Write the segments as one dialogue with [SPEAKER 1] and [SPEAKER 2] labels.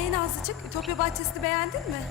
[SPEAKER 1] Nazlıcık, Ütopya Bahçesi'ni beğendin mi?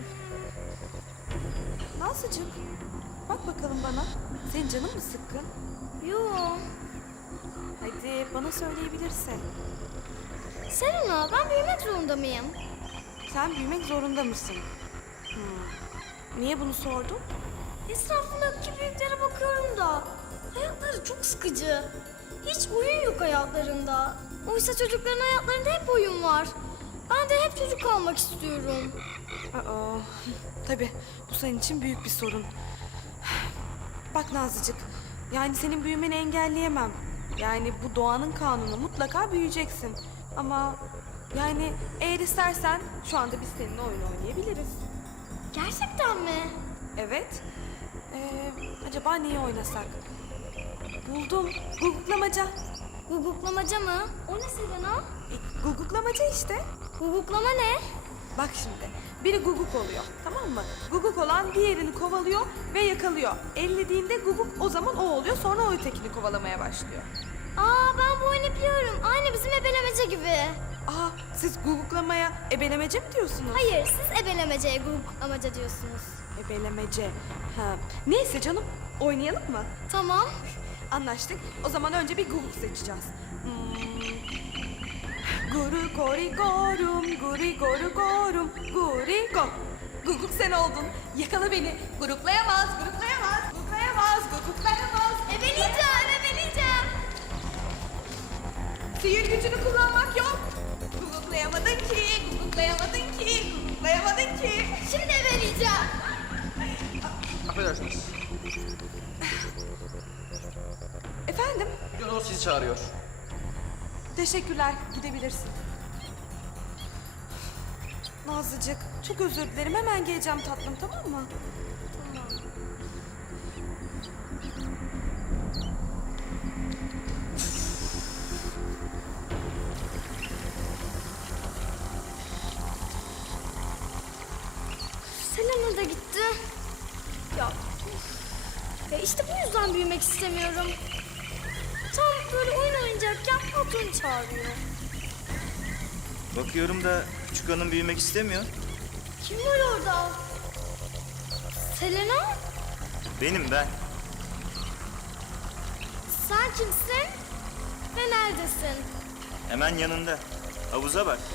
[SPEAKER 1] Nazlıcık, bak bakalım bana. Senin canın mı sıkkın?
[SPEAKER 2] Yo.
[SPEAKER 1] Hadi bana söyleyebilirsin.
[SPEAKER 2] Selena, ben büyümek zorunda mıyım?
[SPEAKER 1] Sen büyümek zorunda mısın? Niye bunu sordun?
[SPEAKER 2] Etrafımdaki büyüklere bakıyorum da hayatları çok sıkıcı. Hiç oyun yok hayatlarında. Oysa çocukların hayatlarında hep oyun var. Ben de hep çocuk kalmak istiyorum.
[SPEAKER 1] Aa, tabii bu senin için büyük bir sorun. Bak Nazlıcık, yani senin büyümeni engelleyemem. Yani bu doğanın kanunu, mutlaka büyüyeceksin. Ama yani eğer istersen şu anda biz seninle oyun oynayabiliriz.
[SPEAKER 2] Gerçekten mi?
[SPEAKER 1] Evet. Acaba neyi oynasak? Buldum. Guguklamaca.
[SPEAKER 2] Guguklamaca mı? O ne Selena?
[SPEAKER 1] Guguklamaca işte.
[SPEAKER 2] Guguklama ne?
[SPEAKER 1] Bak şimdi. Biri guguk oluyor. Tamam mı? Guguk olan diğerini kovalıyor ve yakalıyor. Ellediğinde guguk o zaman o oluyor. Sonra o ötekini kovalamaya başlıyor.
[SPEAKER 2] Aa, ben bu oyunu biliyorum. Aynı bizim ebelemece gibi.
[SPEAKER 1] Aa, siz guguklamaya ebelemece mi diyorsunuz?
[SPEAKER 2] Hayır, siz ebelemeceye guguklamaca diyorsunuz.
[SPEAKER 1] Ebelemece. Ha. Neyse canım. Oynayalım mı?
[SPEAKER 2] Tamam.
[SPEAKER 1] Anlaştık. O zaman önce bir guguk seçeceğiz. Guru gori gorum, guri goru gorum, guri go. Guguk sen oldun. Yakala beni. Guruklayamaz, guruklayamaz, guruklayamaz, guruklayamaz.
[SPEAKER 2] Ebeleyeceğim, ebeleyeceğim.
[SPEAKER 1] Sihir gücünü kullanmak yok. Guguklayamadın ki, guguklayamadın ki, guguklayamadın ki.
[SPEAKER 2] Şimdi ebeleyeceğim.
[SPEAKER 3] Affedersiniz.
[SPEAKER 1] Efendim?
[SPEAKER 3] Yunus sizi çağırıyor.
[SPEAKER 1] Teşekkürler. Gidebilirsin. Nazlıcık, çok özür dilerim. Hemen geleceğim tatlım, tamam mı? Tamam.
[SPEAKER 2] Selena da gitti. Ya, ya işte bu yüzden büyümek istemiyorum. Tam böyle oyun oynayacakken patron çağırıyor.
[SPEAKER 4] Bakıyorum da küçük hanım büyümek istemiyor.
[SPEAKER 2] Kim var orada? Selena?
[SPEAKER 4] Benim ben.
[SPEAKER 2] Sen kimsin? Ve neredesin?
[SPEAKER 4] Hemen yanında. Havuza bak.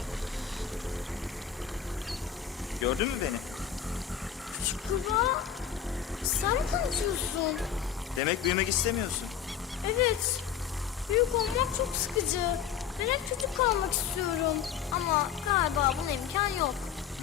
[SPEAKER 4] Gördün mü beni?
[SPEAKER 2] Küçük kurbağa. Sen mi konuşuyorsun?
[SPEAKER 4] Demek büyümek istemiyorsun.
[SPEAKER 2] Evet. Büyük olmak çok sıkıcı. Ben hep çocuk kalmak istiyorum. Ama galiba buna imkan yok.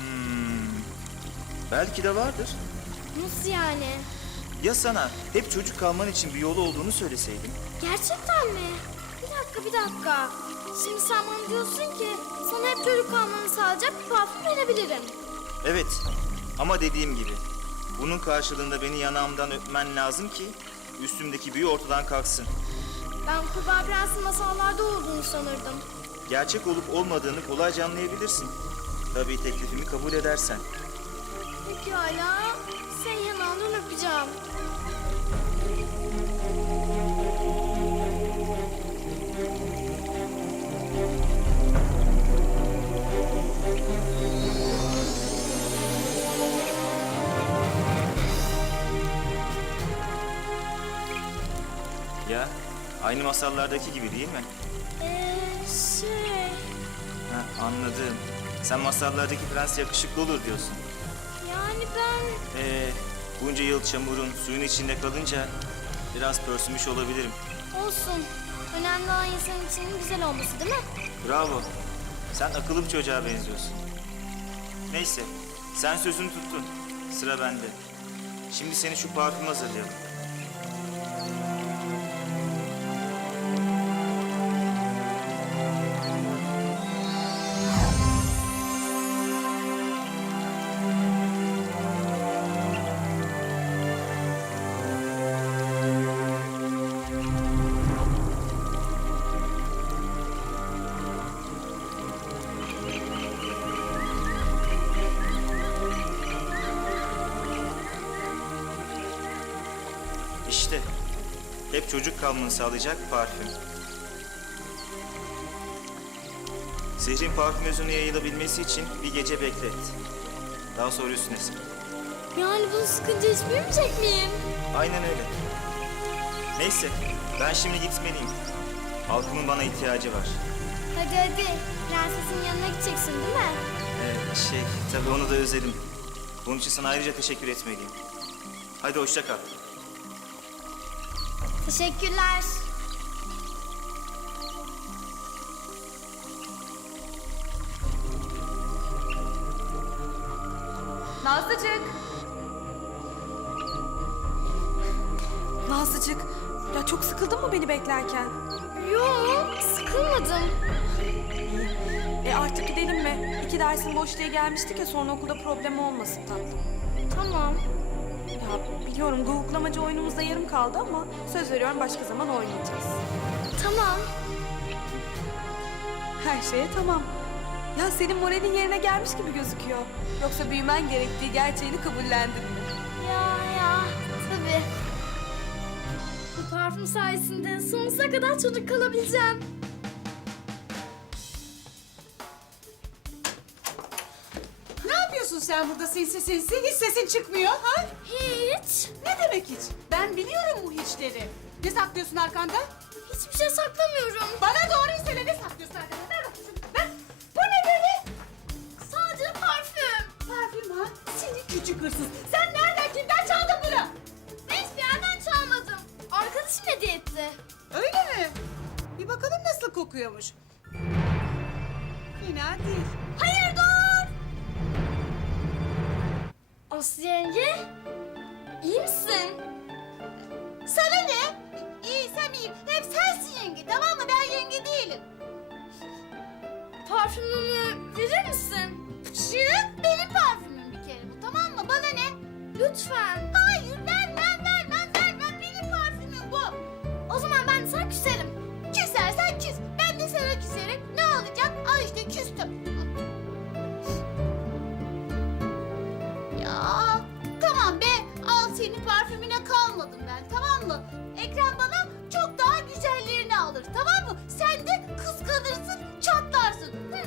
[SPEAKER 4] Belki de vardır.
[SPEAKER 2] Nasıl yani?
[SPEAKER 4] Ya sana hep çocuk kalman için bir yolu olduğunu söyleseydim?
[SPEAKER 2] Gerçekten mi? Bir dakika. Şimdi sen bana diyorsun ki sana hep çocuk kalmanı sağlayacak bir parfüm verebilirim.
[SPEAKER 4] Evet. Ama dediğim gibi. Bunun karşılığında beni yanağımdan öpmen lazım ki üstümdeki büyü ortadan kalksın.
[SPEAKER 2] Ben Kurbağa Prens'in masallarda olduğunu sanırdım.
[SPEAKER 4] Gerçek olup olmadığını kolayca anlayabilirsin. Tabii teklifimi kabul edersen.
[SPEAKER 2] Pekala. Sen yanağından öpeceğim.
[SPEAKER 4] Ya aynı masallardaki gibi değil mi?
[SPEAKER 2] Şey...
[SPEAKER 4] Ha, anladım. Sen masallardaki prens yakışıklı olur diyorsun.
[SPEAKER 2] Yani ben...
[SPEAKER 4] Bunca yıl çamurun suyun içinde kalınca biraz pörsümüş olabilirim.
[SPEAKER 2] Olsun. Önemli olan insan için güzel olması değil mi?
[SPEAKER 4] Bravo. Sen akıllı bir çocuğa benziyorsun. Neyse, sen sözünü tuttun. Sıra bende. Şimdi seni şu parfüm hazırlayalım. İşte hep çocuk kalmanı sağlayacak parfüm. Zehrin parfüm özüne yayılabilmesi için bir gece beklet. Daha sonra üstüne sil.
[SPEAKER 2] Yani bunu sıkınca hiç büyümeyecek miyim?
[SPEAKER 4] Aynen öyle. Neyse, ben şimdi gitmeliyim. Halkımın bana ihtiyacı var.
[SPEAKER 2] Hadi hadi. Prensesin yanına gideceksin değil mi?
[SPEAKER 4] Tabii onu da özledim. Bunun için sana ayrıca teşekkür etmeliyim. Hadi hoşça kal.
[SPEAKER 2] Teşekkürler.
[SPEAKER 1] Nazlıcık. Nazlıcık, ya çok sıkıldın mı beni beklerken?
[SPEAKER 2] Yok, sıkılmadım.
[SPEAKER 1] Artık gidelim mi? 2 dersin boş diye gelmiştik ya, sonra okulda problem olmasın tatlım.
[SPEAKER 2] Tamam.
[SPEAKER 1] Ya biliyorum guguklamacı oyunumuz da yarım kaldı ama söz veriyorum başka zaman oynayacağız.
[SPEAKER 2] Tamam.
[SPEAKER 1] Her şeye tamam. Ya senin moralin yerine gelmiş gibi gözüküyor. Yoksa büyümen gerektiği gerçeğini kabullendin mi?
[SPEAKER 2] Ya, tabii. Bu parfüm sayesinde sonsuza kadar çocuk kalabileceğim.
[SPEAKER 3] Ne yapıyorsun sen burada sinsi sinsi? Hiç sesin çıkmıyor ha?
[SPEAKER 2] Hiç.
[SPEAKER 3] Ne demek hiç? Ben biliyorum bu hiçleri. Ne saklıyorsun arkanda?
[SPEAKER 2] Hiçbir şey saklamıyorum.
[SPEAKER 3] Bana doğruyu söyle, ne saklıyorsun arkanda? Ver bakayım şunu, ver. Bu ne böyle?
[SPEAKER 2] Sadece parfüm.
[SPEAKER 3] Parfüm ha? Seni küçük hırsız. Sen nereden, kimden çaldın bunu?
[SPEAKER 2] Ben hiçbir yerden çalmadım. Arkadaşım hediye etti.
[SPEAKER 3] Öyle mi? Bir bakalım nasıl kokuyormuş. Fena değil.
[SPEAKER 2] Hayır dur. Aslı yenge, iyi misin?
[SPEAKER 3] Sana ne? İyiysem iyiyim. Hep sensin yenge, tamam mı? Ben yenge değilim.
[SPEAKER 2] Parfümümü verir misin?
[SPEAKER 3] Çık, benim parfümüm bir kere bu, tamam mı? Bana ne?
[SPEAKER 2] Lütfen.
[SPEAKER 3] Hayır, vermem. Benim parfümüm bu.
[SPEAKER 2] O zaman ben de sana küserim.
[SPEAKER 3] Küsersen küs. Ben de sana küserim. Ne olacak? Al işte küstüm. Ya tamam be. Al senin parfümüne kalmadım ben, tamam mı? Ekrem bana çok daha güzellerini alır, tamam mı? Sen de kıskanırsın, çatlarsın. Hı.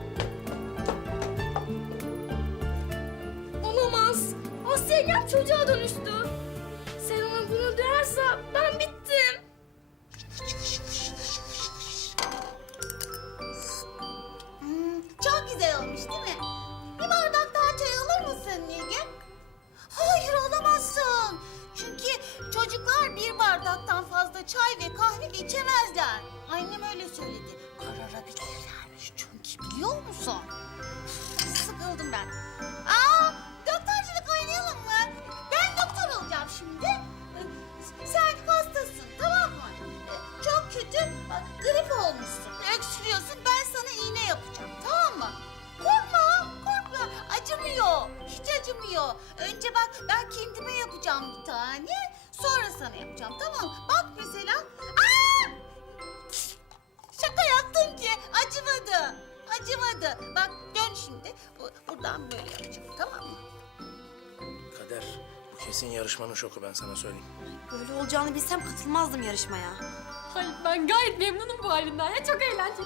[SPEAKER 2] Olamaz. Aslı yengem çocuğa dönüştü. Sen ona bunu duyarsa ben bittim.
[SPEAKER 3] Çok güzel olmuş değil mi? Bir bardak daha çay alır mısın Nilgün? Hayır, alamazsın. Çünkü çocuklar bir bardaktan fazla çay ve kahve içemezler. Annem öyle söyledi. Kararabilirlermiş çünkü, biliyor musun? Sıkıldım ben. Doktorculuk oynayalım mı? Ben doktor olacağım şimdi. Sen hastasın, tamam mı? Çok kötü grip olmuşsun. Öksürüyorsun, ben sana iğne yapacağım, tamam mı? Korkma. Acımıyor. Hiç acımıyor. Önce bak, ben kendime yapacağım bir tane. Sonra sana yapacağım, tamam mı? Bak mesela. Şaka yaptım ki. Acımadı. Bak dön şimdi. Buradan böyle yapacağım, tamam mı?
[SPEAKER 5] Kader, bu kesin yarışmanın şoku, ben sana söyleyeyim.
[SPEAKER 6] Böyle olacağını bilsem katılmazdım yarışmaya.
[SPEAKER 7] Ay ben gayet memnunum bu halinden ya. Çok eğlenceli.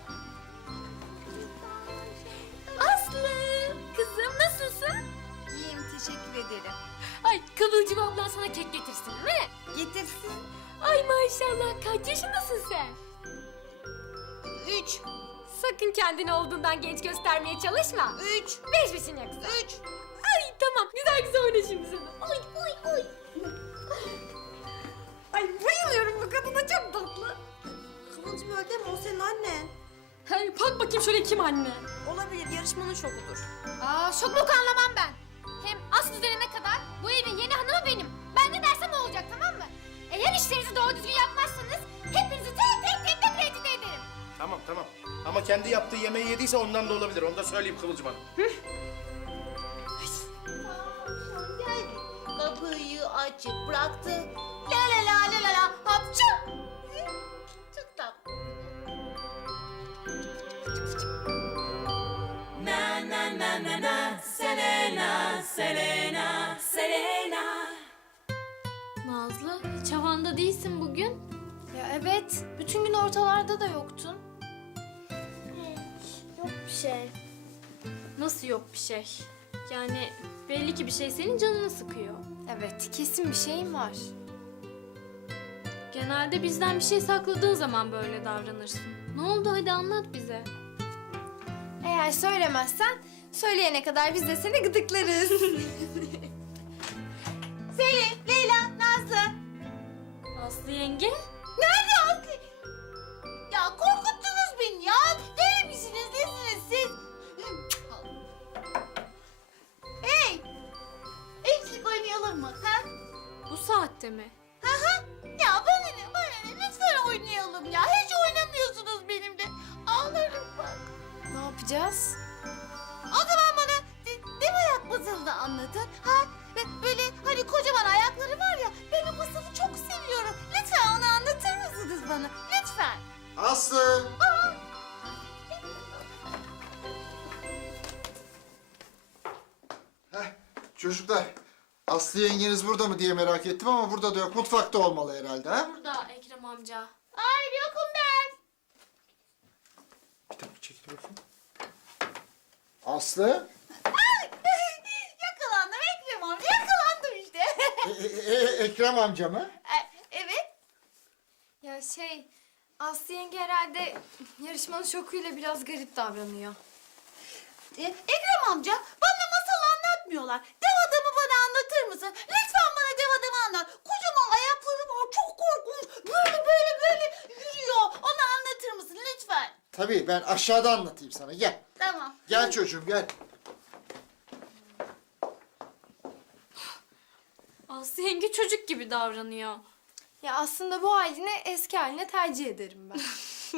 [SPEAKER 7] Aslı, kızım nasılsın?
[SPEAKER 3] İyiyim, teşekkür ederim.
[SPEAKER 7] Ay Kıvılcım ablan sana kek getirsin değil mi?
[SPEAKER 3] Getirsin.
[SPEAKER 7] Ay maşallah, kaç yaşındasın sen?
[SPEAKER 3] 3.
[SPEAKER 7] Sakın kendini olduğundan genç göstermeye çalışma.
[SPEAKER 3] 3.
[SPEAKER 7] 5 misin yoksa?
[SPEAKER 3] 3.
[SPEAKER 7] Ay tamam, güzel oyna şimdi sana. Ay. Ay bayılıyorum bu kadına, çok tatlı.
[SPEAKER 6] Kıvılcım öyle deme, o senin annen.
[SPEAKER 7] Hey, bak bakayım şöyle kim anne?
[SPEAKER 6] Olabilir, yarışmanın şokudur.
[SPEAKER 7] Şok mok anlamam ben. Hem Aslı üzerine kadar bu evin yeni hanımı benim. Ben ne dersem o olacak, tamam mı? Eğer işlerinizi doğru düzgün yapmazsanız hepinizi tek rencide ederim.
[SPEAKER 5] Tamam. Ama kendi yaptığı yemeği yediyse ondan da olabilir. Onu da söyleyeyim Kıvılcım Hanım.
[SPEAKER 3] Gel. Kapıyı açık bıraktı. La hapçı. Çok tatlı.
[SPEAKER 7] Nazlı, hiç havanda değilsin bugün.
[SPEAKER 2] Ya evet, bütün gün ortalarda da yoktun. Yok bir şey.
[SPEAKER 8] Nasıl yok bir şey? Yani belli ki bir şey senin canını sıkıyor.
[SPEAKER 9] Evet, kesin bir şeyin var.
[SPEAKER 8] Genelde bizden bir şey sakladığın zaman böyle davranırsın. Ne oldu, hadi anlat bize.
[SPEAKER 9] Eğer söylemezsen, söyleyene kadar biz de seni gıdıklarız.
[SPEAKER 3] Selin, Leyla, Nazlı.
[SPEAKER 8] Aslı yenge?
[SPEAKER 3] Nerede Aslı? Ya korkuttunuz beni ya. Deli misiniz, nesiniz siz? Hey! Eksik oynayalım mı? Ha?
[SPEAKER 8] Bu saatte mi?
[SPEAKER 3] Ya bana ne? Lütfen oynayalım ya. Hiç oynamıyorsunuz benimle. Ağlarım bak.
[SPEAKER 9] Ne yapacağız?
[SPEAKER 3] O zaman bana dev ayak mızılını anlatın. Ha? Böyle hani kocaman ayakları var ya. Ben o mızılı çok seviyorum. Lütfen onu anlatır mısınız bana? Lütfen.
[SPEAKER 5] Aslı!
[SPEAKER 10] Çocuklar, Aslı yengeniz burada mı diye merak ettim ama burada da yok. Mutfakta olmalı herhalde ha?
[SPEAKER 8] Burada Ekrem amca.
[SPEAKER 3] Hayır yokum ben.
[SPEAKER 10] Bir dakika çekil bakayım. Aslı?
[SPEAKER 3] Yakalandım Ekrem amca. Yakalandım işte.
[SPEAKER 10] Ekrem amca mı?
[SPEAKER 3] Evet.
[SPEAKER 9] Ya Aslı yenge herhalde yarışmanın şokuyla biraz garip davranıyor.
[SPEAKER 3] Ekrem amca bana masal anlatmıyorlar. Dev adamı bana anlatır mısın? Lütfen bana dev adamı anlat. Kocaman ayakları var. Çok korkunç. Böyle yürüyor. Onu anlatır mısın lütfen?
[SPEAKER 10] Tabii ben aşağıda anlatayım sana. Gel.
[SPEAKER 3] Tamam.
[SPEAKER 10] Gel çocuğum gel.
[SPEAKER 8] Aslı yenge çocuk gibi davranıyor.
[SPEAKER 9] Ya aslında bu haline eski haline tercih ederim ben.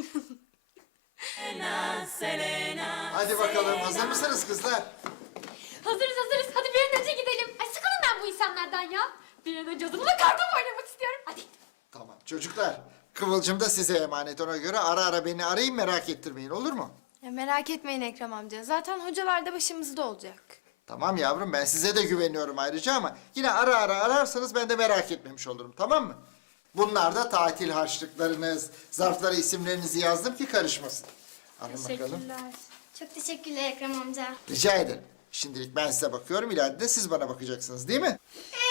[SPEAKER 10] Hadi bakalım hazır mısınız kızlar?
[SPEAKER 7] Hazırız. Hadi bir an önce gidelim. Ay sıkıldım ben bu insanlardan ya. Bir an önce adımla kartop oynamak istiyorum. Hadi.
[SPEAKER 10] Tamam çocuklar. Kıvılcım da size emanet, ona göre ara ara beni arayın, merak ettirmeyin, olur mu?
[SPEAKER 9] Ya merak etmeyin Ekrem amca. Zaten hocalar da başımızda olacak.
[SPEAKER 10] Tamam yavrum, ben size de güveniyorum ayrıca ama yine ara ara ararsanız ben de merak etmemiş olurum, tamam mı? Bunlar da tatil harçlıklarınız. Zarflara isimlerinizi yazdım ki karışmasın. Alın bakalım.
[SPEAKER 2] Çok teşekkürler Ekrem amca.
[SPEAKER 10] Rica ederim. Şimdilik ben size bakıyorum, ileride de siz bana bakacaksınız değil mi?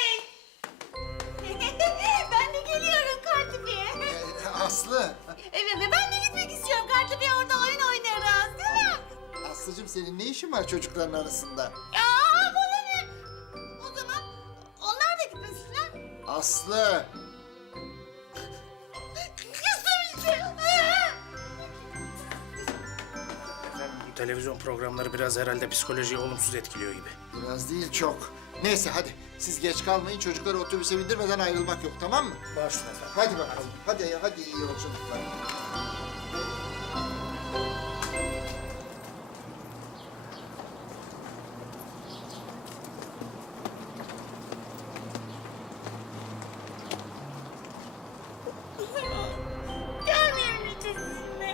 [SPEAKER 3] Ben de geliyorum Kartipi'ye.
[SPEAKER 10] Aslı.
[SPEAKER 3] Evet ben de gitmek istiyorum Kartipi'ye. Orada oyun oynarız değil mi?
[SPEAKER 10] Aslıcığım senin ne işin var çocukların arasında?
[SPEAKER 3] Ya bana ne? O zaman onlar da gitmesinler.
[SPEAKER 10] Aslı.
[SPEAKER 3] Kızım işte.
[SPEAKER 5] Efendim bu televizyon programları biraz herhalde psikolojiyi olumsuz etkiliyor gibi.
[SPEAKER 10] Biraz değil çok. Neyse hadi siz geç kalmayın, çocukları otobüse bindirmeden ayrılmak yok, tamam mı?
[SPEAKER 5] Başüstüne efendim.
[SPEAKER 10] Hadi bakalım. Hadi iyi yolculuklar.
[SPEAKER 3] Gelmiyorum hiç sizinle.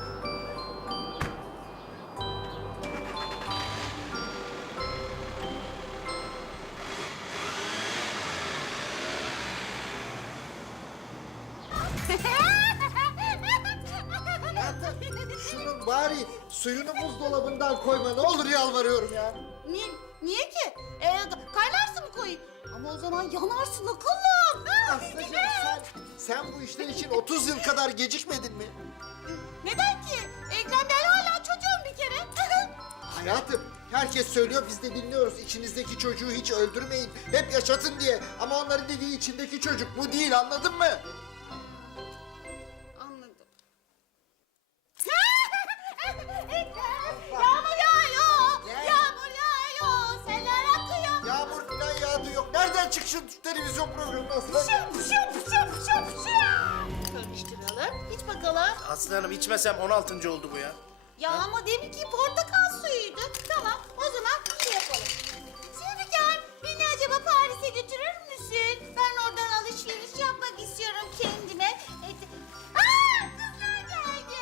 [SPEAKER 10] Şunu bari suyunu buzdolabından koyma, ne olur yalvarıyorum ya.
[SPEAKER 3] Niye ki? Kaynar su mu koyayım? Ama o zaman yanarsın akıllım.
[SPEAKER 10] Aslıcığım sen bu işler için 30 yıl kadar gecikmedin mi?
[SPEAKER 3] Neden ki? Ekrem ben hala çocuğum bir kere.
[SPEAKER 10] Hayatım, herkes söylüyor, biz de dinliyoruz. İçinizdeki çocuğu hiç öldürmeyin, hep yaşatın diye. Ama onların dediği içindeki çocuk bu değil, anladın mı?
[SPEAKER 3] Anladım. Yağmur yağıyor. Yağmur yağıyor. Seller akıyor.
[SPEAKER 10] Yağmur falan yağdı yok. Nereden çıksın televizyon programı Aslı?
[SPEAKER 3] Karıştıralım. İç bakalım.
[SPEAKER 5] Aslı Hanım içmesem 16. oldu bu ya.
[SPEAKER 3] Ya ama demin ki portakal suyuydu. Tamam o zaman şey yapalım. Zülfikar beni acaba Paris'e götürür müsün? Ben oradan alışveriş yapmak istiyorum kendime. Kızlar geldi.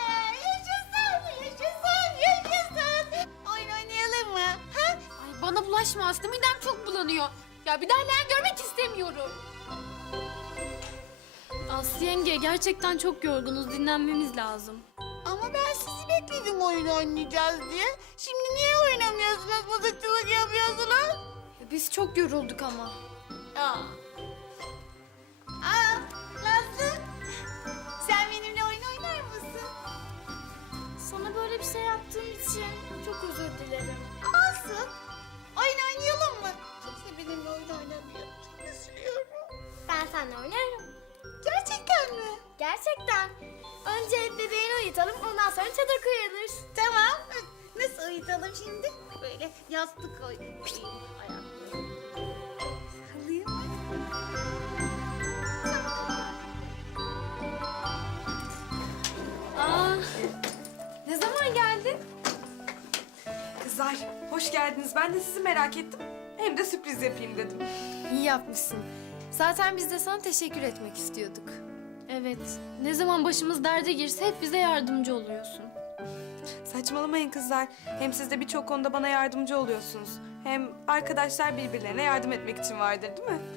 [SPEAKER 3] Yaşasın. Oyun oynayalım mı? Ha?
[SPEAKER 7] Ay bana bulaşma Aslı, midem çok bulanıyor. Ya bir daha leğen görmek istemiyorum.
[SPEAKER 8] Aslı yenge gerçekten çok yorgunuz, dinlenmemiz lazım.
[SPEAKER 3] Ama ben sizi bekledim oyun oynayacağız diye. Şimdi niye oynamıyorsunuz, mızıkçılık yapıyorsunuz?
[SPEAKER 9] Biz çok yorulduk ama.
[SPEAKER 3] Nazlı, sen benimle oyun oynar mısın?
[SPEAKER 2] Sana böyle bir şey yaptığım için çok özür dilerim.
[SPEAKER 3] Olsun. Oyun oynayalım mı? Kimse benimle oyun oynamıyor. Çok üzülüyorum.
[SPEAKER 2] Ben seninle oynarım.
[SPEAKER 3] Gerçekten mi?
[SPEAKER 2] Gerçekten. Önce bebeğini uyutalım, ondan sonra çadır koyulur.
[SPEAKER 3] Tamam. Nasıl uyutalım şimdi? Böyle yastık koyayım ayaklarını. Sallayayım mı?
[SPEAKER 9] Aa, ne zaman geldin?
[SPEAKER 1] Kızlar, hoş geldiniz. Ben de sizi merak ettim. Hem de sürpriz yapayım dedim.
[SPEAKER 9] İyi yapmışsın. Zaten biz de sana teşekkür etmek istiyorduk.
[SPEAKER 8] Evet. Ne zaman başımız derde girse hep bize yardımcı oluyorsun.
[SPEAKER 1] Saçmalamayın kızlar. Hem siz de birçok konuda bana yardımcı oluyorsunuz. Hem arkadaşlar birbirlerine yardım etmek için vardır, değil mi?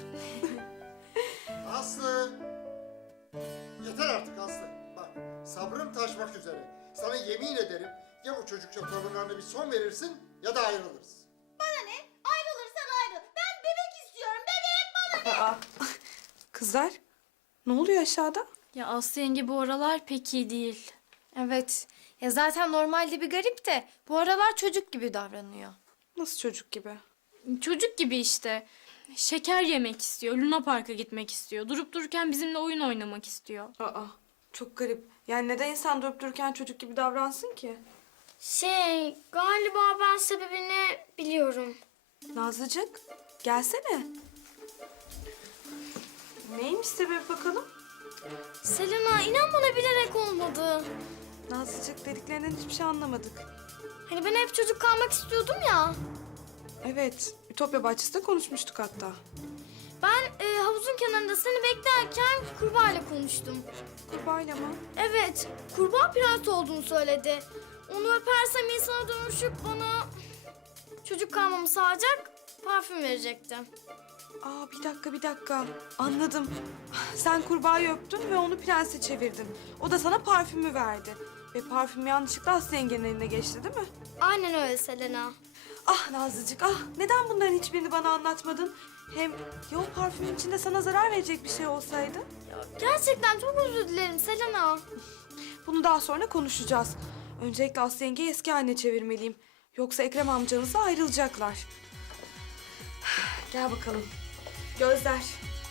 [SPEAKER 10] Aslı! Yeter artık Aslı. Bak sabrım taşmak üzere. Sana yemin ederim ya o çocukça tavırlarına bir son verirsin ya da ayrılırız.
[SPEAKER 3] Bana ne? Ayrılırsan ayrıl. Ben bebek istiyorum. Bebek bana.
[SPEAKER 1] Aa, kızlar, ne oluyor aşağıda?
[SPEAKER 8] Ya Aslı yenge bu aralar pek iyi değil.
[SPEAKER 9] Evet. Ya zaten normalde bir garip de bu aralar çocuk gibi davranıyor.
[SPEAKER 1] Nasıl çocuk gibi?
[SPEAKER 8] Çocuk gibi işte. Şeker yemek istiyor, Luna Park'a gitmek istiyor. Durup dururken bizimle oyun oynamak istiyor.
[SPEAKER 1] Aa, çok garip. Yani neden insan durup dururken çocuk gibi davransın ki?
[SPEAKER 2] Galiba ben sebebini biliyorum.
[SPEAKER 1] Nazlıcık, gelsene. Neymiş sebebi bakalım?
[SPEAKER 2] Selena, inan bana bilerek olmadı.
[SPEAKER 1] Nazlıcık, dediklerinden hiçbir şey anlamadık.
[SPEAKER 2] Hani ben hep çocuk kalmak istiyordum ya.
[SPEAKER 1] Evet, Ütopya Bahçesi'nde konuşmuştuk hatta.
[SPEAKER 2] Ben havuzun kenarında seni beklerken kurbağa ile konuştum.
[SPEAKER 1] Kurbağayla mı?
[SPEAKER 2] Evet, kurbağa prens olduğunu söyledi. Onu öpersem insana dönüşüp bana çocuk kalmamı sağlayacak parfüm verecekti.
[SPEAKER 1] Aa, bir dakika. Anladım. Sen kurbağayı öptün ve onu prense çevirdin. O da sana parfümü verdi. Ve parfüm yanlışlıkla Aslı yengenin eline geçti, değil mi?
[SPEAKER 2] Aynen öyle Selena.
[SPEAKER 1] Ah Nazlıcık, ah! Neden bunların hiçbirini bana anlatmadın? Hem ya o parfümün içinde sana zarar verecek bir şey olsaydı?
[SPEAKER 2] Gerçekten çok özür dilerim Selena.
[SPEAKER 1] Bunu daha sonra konuşacağız. Öncelikle Aslı yengeyi eski haline çevirmeliyim. Yoksa Ekrem amcanızla ayrılacaklar. Gel bakalım. Gözler.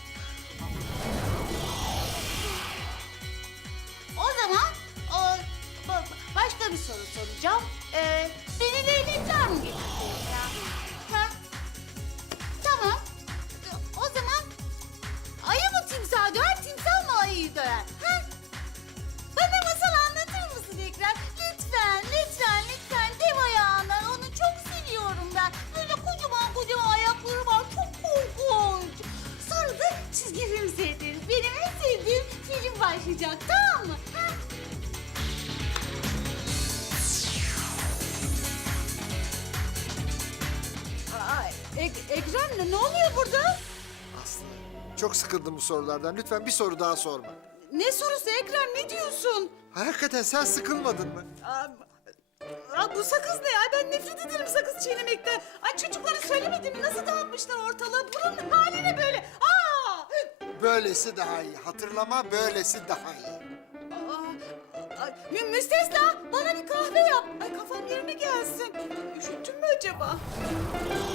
[SPEAKER 3] O zaman başka bir soru soracağım. Beni leylekler mi getirdiniz ya? Ha? Tamam. O zaman ayı mı timsah döver, timsah mı ayıyı döver? Ha? Bana masal anlatır mısın Ekrem? Lütfen, lütfen, lütfen. Dev ayağından onu çok seviyorum ben. Böyle kocaman ayakları var. Çok korkunç. Sonra da çizgi film seyrederiz. Benim en sevdiğim film başlayacak, tamam mı? Ha? Ekrem ne oluyor burada?
[SPEAKER 10] Aslı çok sıkıldım bu sorulardan. Lütfen bir soru daha sorma.
[SPEAKER 3] Ne sorusu Ekrem, ne diyorsun?
[SPEAKER 10] Hakikaten sen sıkılmadın mı?
[SPEAKER 3] Bu sakız ne ya? Ben nefret ederim sakız çiğnemekten. Ay çocuklara söylemedim mi? Nasıl dağıtmışlar ortalığı? Bunun hali ne böyle?
[SPEAKER 10] Böylesi daha iyi. Hatırlama böylesi daha iyi.
[SPEAKER 3] Müstesna bana bir kahve yap. Ay kafam yerine gelsin. Üşüttün mü acaba?